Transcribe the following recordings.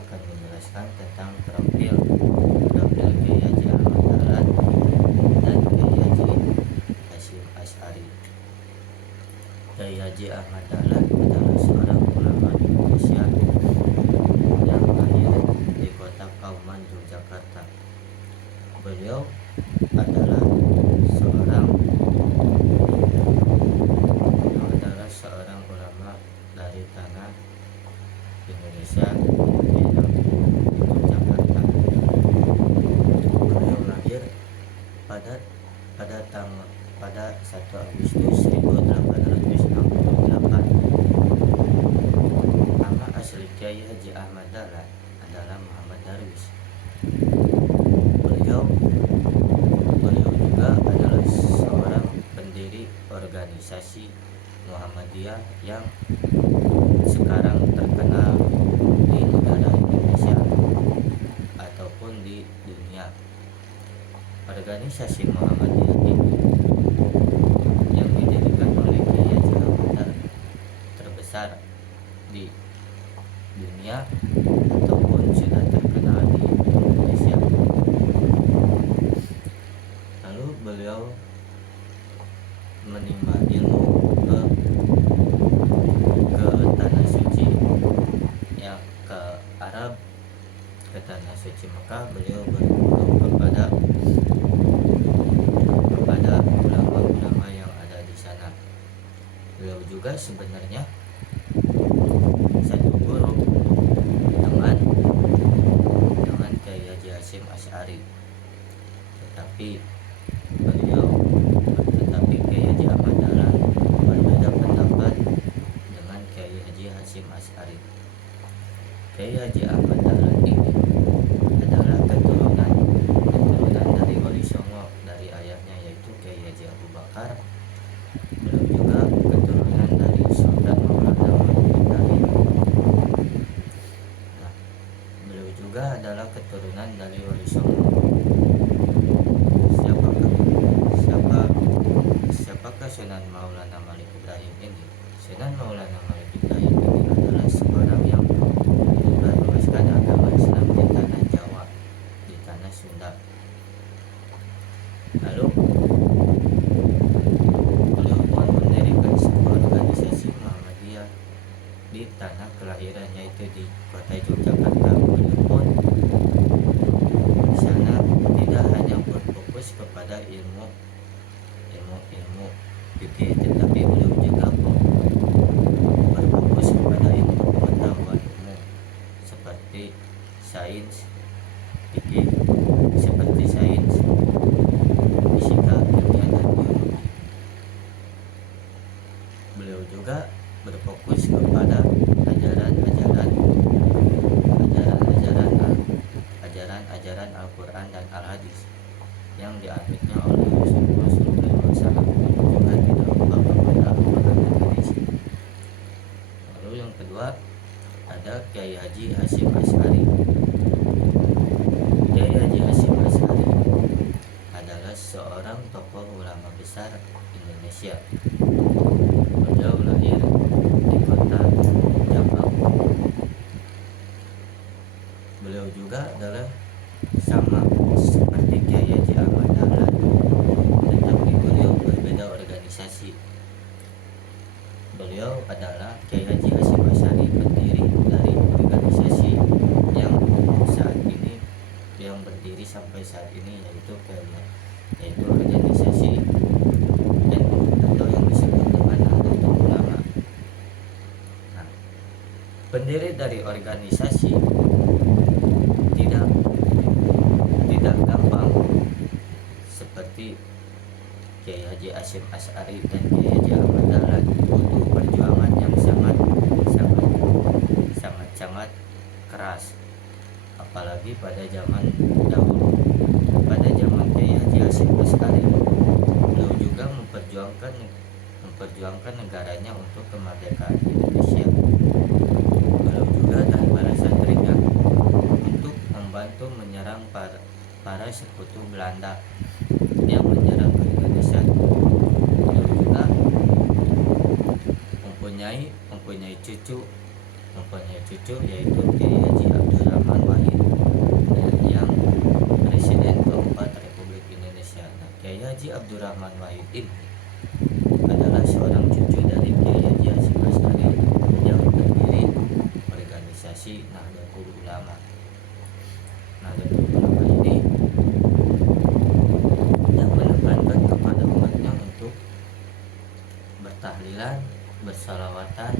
akan menjelaskan tentang profil Kiai Haji Ahmad Dahlan dan Kiai Haji Hasyim Asy'ari. Kiai Haji Ahmad Dahlan adalah seorang ulama Indonesia yang lahir di kota Kauman, Yogyakarta. Beliau adalah seorang ulama dari tanah Indonesia di Yogyakarta. Beliau lahir pada 1 Agustus 1868. Nama asli Kiai Haji Ahmad Dahlan adalah Muhammad Darwis. Beliau juga adalah seorang pendiri organisasi Muhammadiyah yang sekarang terkenal di negara Indonesia ataupun di dunia. Organisasi Muhammadiyah ini yang didirikan oleh Kiai Haji Ahmad Dahlan terbesar di dunia ataupun sudah terkenal di Indonesia. Lalu beliau menimba ilmu ke tanah suci, ya, ke Arab, ke tanah suci Mekah. Beliau berguru kepada ulama-ulama yang ada di sana. Beliau juga sebenarnya satu guru dengan Kiai Haji Hasyim Asy'ari, tetapi Kiai Haji Ahmad Dahlan berbeda pendapat dengan Kiai Haji Hasyim Asy'ari. Kiai Haji Ahmad Dahlan ini adalah keturunan dari Wali Songo dari ayahnya, yaitu Kiai Haji Abu Bakar. Beliau juga keturunan dari Sultan Maulana Mahmud Ibrahim. Nah, beliau juga adalah keturunan dari Wali Songo. Siapakah Sunan Maulana Malik Ibrahim ini? Sunan Maulana Malik Ibrahim ini adalah seorang yang meluaskan agama Islam di tanah Jawa, di tanah Sunda. Lalu beliau pun mendirikan sebuah organisasi Muhammadiyah di tanah kelahiran, yaitu di kota Yogyakarta. Beliau pun di sana tidak hanya berfokus kepada ilmu fikih, tetapi beliau juga berfokus kepada ilmu pengetahuan umum seperti sains fikih, seperti sains fisika, kimia, dan biologi. Beliau juga berfokus kepada ajaran Al-Quran dan Al-Hadis yang dianutnya oleh Rasulullah SAW, juga tidak lupa kepada Al-Quran dan Hadis. Lalu yang kedua ada Kiai Haji Hasyim Asy'ari. Kiai Haji Hasyim Asy'ari adalah seorang tokoh ulama besar Indonesia. Beliau lahir di kota Jamal. Beliau juga adalah sama seperti Kiai Haji Ahmad Dahlan, tetapi beliau berbeda organisasi. Beliau adalah Kiai Haji Hasyim Asy'ari, pendiri dari organisasi yang berdiri sampai saat ini, yaitu organisasi NU atau yang disebut dengan Nahdlatul Ulama. Nah, pendiri dari organisasi tidak gampang seperti Kiai Haji Hasyim Asy'ari dan Kiai Haji Ahmad Dahlan. Butuh perjuangan yang sangat keras, apalagi pada zaman dahulu, pada zaman Kiai Haji Hasyim Asy'ari. Beliau juga memperjuangkan negaranya untuk kemerdekaan Indonesia. Beliau juga dan para santrinya untuk membantu menyerang para sekutu Belanda yang menyerang ke Indonesia. Beliau juga mempunyai cucu yaitu Kiai Haji Abdul Nahdlatul Ulama. Nahdlatul Ulama ini yang menekankan kepada umatnya untuk bertahlilan, bersalawatan,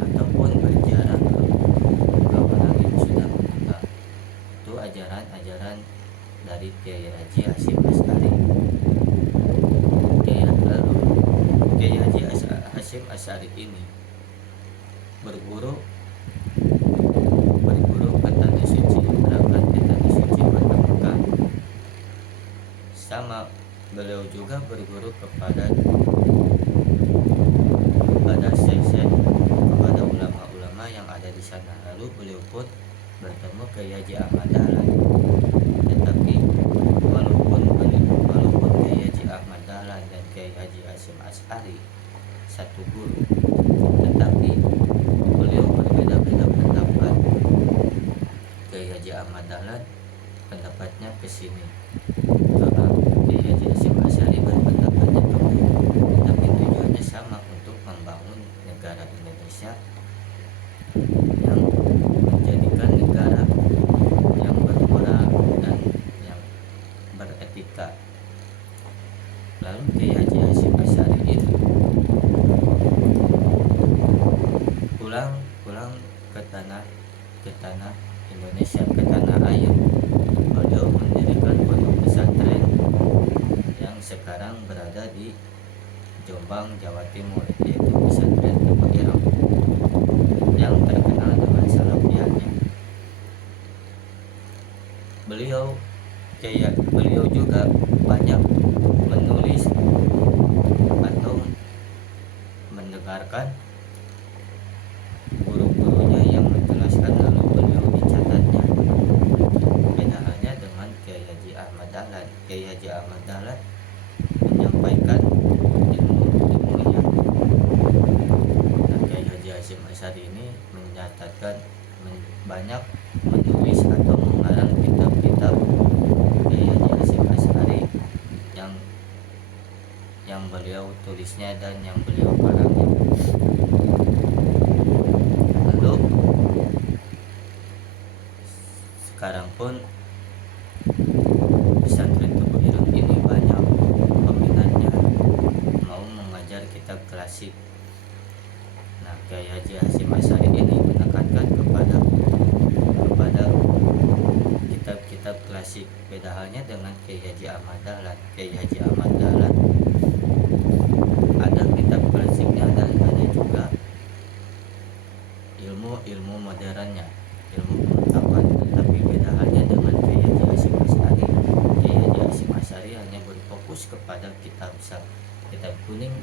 ataupun berziarah ke orang yang sudah meninggal. Itu ajaran-ajaran dari Kiai Haji Hasyim Asy'ari. Kiai Haji Hasyim Asy'ari ini berguru ke Tanah Suci, berangkat ke Tanah Suci Kota Mekah. Sama beliau juga berguru kepada syekh-syekh, kepada ulama-ulama yang ada di sana. Lalu beliau pun bertemu Kiai Haji Ahmad Dahlan. Tetapi walaupun Kiai Haji Ahmad Dahlan dan Kiai Haji Hasyim Asy'ari satu guru, tetapi beliau berbeda-beda pendapat. Kiai Haji Ahmad Dahlan pendapatnya ke sini, Kiai Haji Hasyim Asy'ari berpendapatnya ke sini, tapi tujuannya sama, untuk membangun negara Indonesia yang menjadikan negara yang bermoral dan yang beretika. Lalu Kiai Haji Hasyim Asy'ari ini pulang ke tanah Indonesia, ke tanah air. Beliau mendirikan pondok pesantren yang sekarang berada di Jombang, Jawa Timur, yaitu pesantren Tebu Ireng yang terkenal dengan salafiyahnya. Beliau juga banyak menulis atau mendengarkan guru-gurunya yang menjelaskan, lalu beliau dicatatnya. Beda halnya dengan Kiai Haji Ahmad Dahlan. Kiai Haji Ahmad Dahlan menyampaikan ilmu-ilmunya. Nah, Kiai Haji Hasyim Asy'ari ini mencatatkan banyak menulis atau mengarang kitab-kitab Kiai Haji Hasyim Asy'ari yang beliau tulisnya dan yang beliau karangnya. Lalu sekarang pun pesantren Tebu Ireng ini banyak peminatnya, mau mengajar kitab klasik. Nah, Kiai Haji Hasyim Asy'ari ini menekankan kepada kitab-kitab klasik. Beda halnya dengan Kiai Haji Ahmad Dahlan. Kiai Haji Ahmad Dahlan ada kitab klasiknya dan ada juga ilmu modernnya, ilmu pengetahuan. Tetapi beda halnya dengan Kiai Haji Hasyim Asy'ari. Kiai Haji Hasyim Asy'ari hanya berfokus kepada kitab kuning